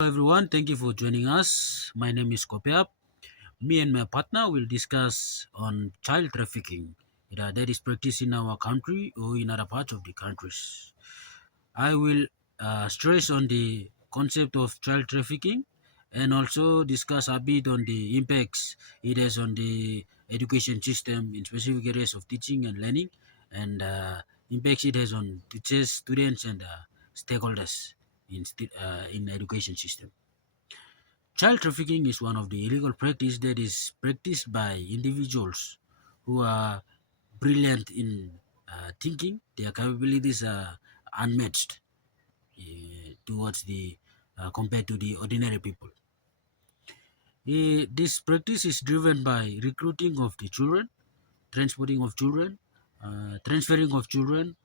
Hello everyone, thank you for joining us. My name is Kopiap. Me and my partner will discuss on child trafficking that is practiced in our country or in other parts of the countries. I will stress on the concept of child trafficking and also discuss a bit on the impacts it has on the education system in specific areas of teaching and learning and impacts it has on teachers, students and stakeholders in education system. Child trafficking is one of the illegal practice that is practiced by individuals who are brilliant in thinking. Their capabilities are unmatched towards the compared to the ordinary people. This practice is driven by recruiting of the children, transporting of children, transferring of children,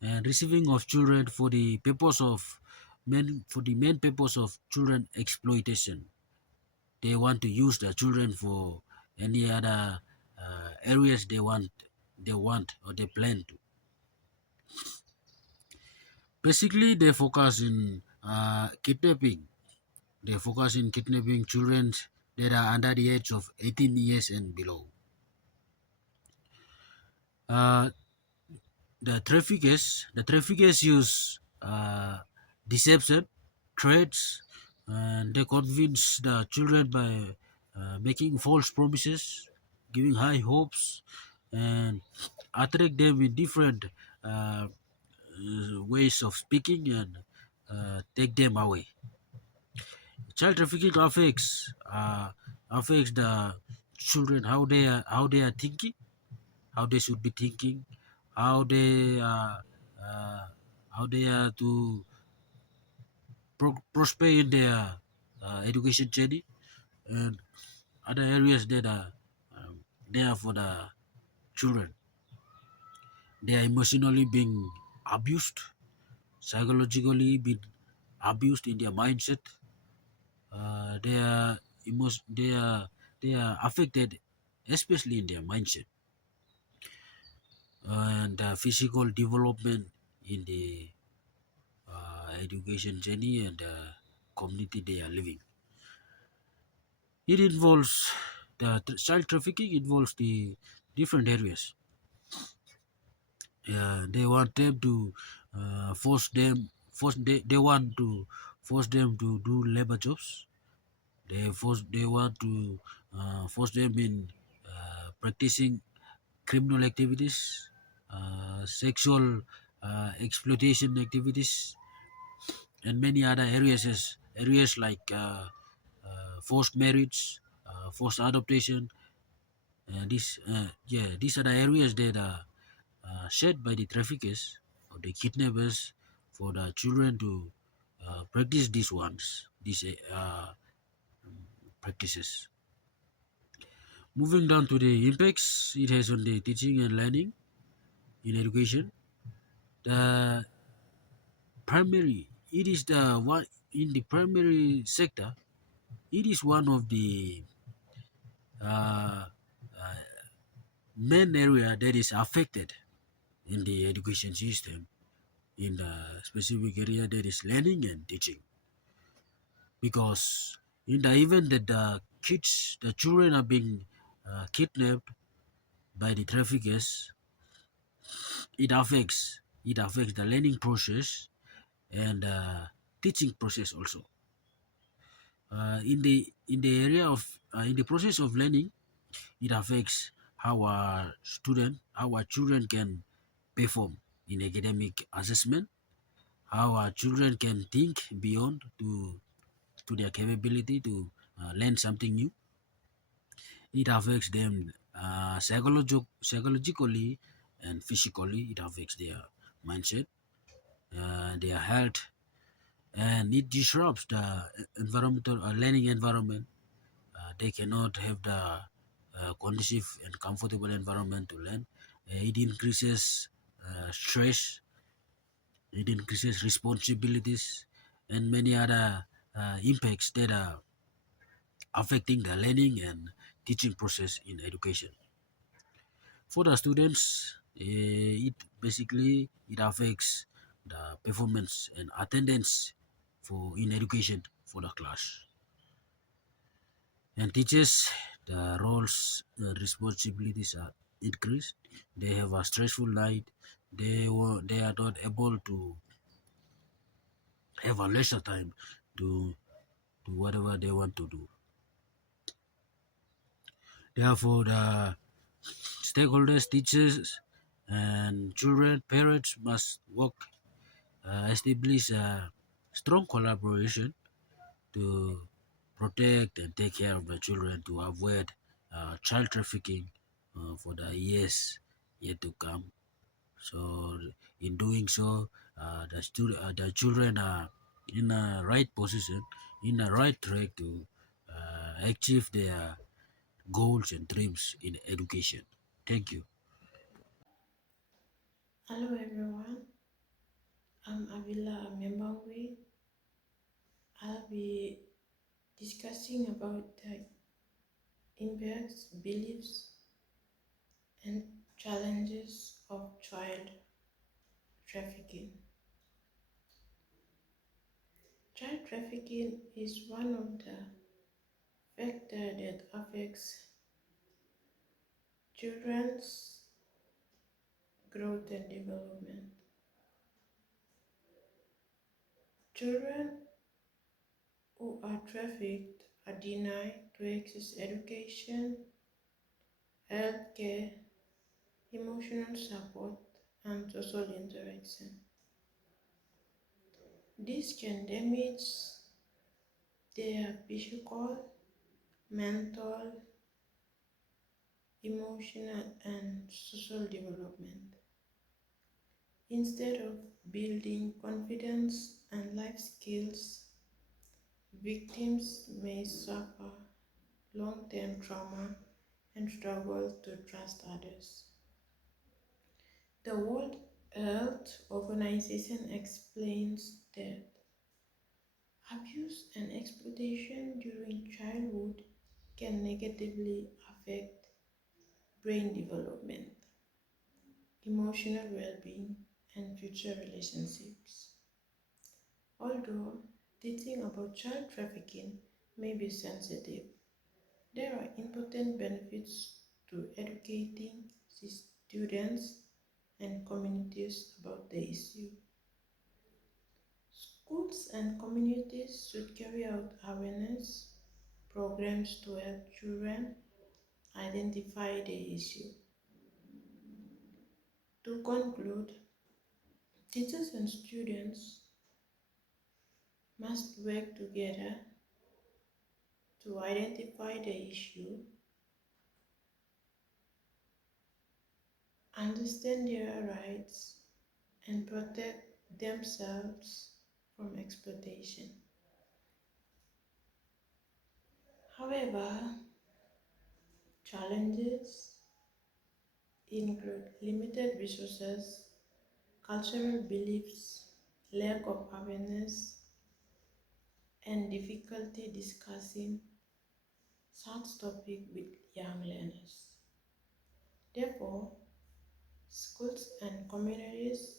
and receiving of children for the purpose of main purpose of children exploitation. They want to use the children for any other areas they want or they plan to. Basically, they focus in kidnapping. They focus in kidnapping children that are under the age of 18 years and below. Uh, the traffickers use deception, threats, and they convince the children by making false promises, giving high hopes, and attract them in different ways of speaking and take them away. Child trafficking affects the children how they are thinking, how they should be thinking, how they are uh, how they are to prosper in their education journey and other areas that are there for the children. They are emotionally being abused, psychologically being abused in their mindset. They are they are affected, especially in their mindset and physical development in the education journey and community they are living. It involves child trafficking involves the different areas. They want them to they want to force them to do labor jobs. They want to force them in practicing criminal activities, sexual exploitation activities, and many other areas like forced marriage, forced adoption. These are the areas that are set by the traffickers or the kidnappers for the children to practice these practices. Moving down to the impacts it has on the teaching and learning in education. The primary, it is the one in the primary sector. It is one of the uh, main area that is affected in the education system in the specific area that is learning and teaching, because in the event that the children are being kidnapped by the traffickers, it affects the learning process and teaching process also. In the area of in the process of learning, it affects how our children can perform in academic assessment, how our children can think beyond to their capability to learn something new. It affects them psychologically and physically. It affects their mindset, their health, and it disrupts the environmental learning environment. They cannot have the conducive and comfortable environment to learn. It increases stress, it increases responsibilities, and many other impacts that are affecting the learning and teaching process in education. For the students, it affects the performance and attendance for in education for the class. And teachers, the roles, responsibilities are increased. They have a stressful night. They are not able to have a leisure time to do whatever they want to do. Therefore, the stakeholders, teachers, and children, parents must work, establish a strong collaboration to protect and take care of the children to avoid child trafficking for the years yet to come. So, in doing so, the children are in a right position, in the right track to achieve their goals and dreams in education. Thank you. Hello everyone, I'm Avila Membangui. I'll be discussing about the impacts, beliefs, and challenges of child trafficking. Child trafficking is one of the factors that affects children's growth and development. Children who are trafficked are denied to access education, healthcare, emotional support, and social interaction. This can damage their physical, mental, emotional, and social development. Instead of building confidence and life skills, victims may suffer long term trauma and struggle to trust others. The World Health Organization explains that abuse and exploitation during childhood can negatively affect brain development, emotional well being, and future relationships. Although teaching about child trafficking may be sensitive, there are important benefits to educating students and communities about the issue. Schools and communities should carry out awareness programs to help children identify the issue. To conclude, teachers and students must work together to identify the issue, understand their rights, and protect themselves from exploitation. However, challenges include limited resources, cultural beliefs, lack of awareness, and difficulty discussing such topic with young learners. Therefore, schools and communities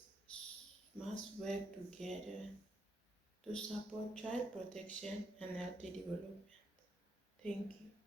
must work together to support child protection and healthy development. Thank you.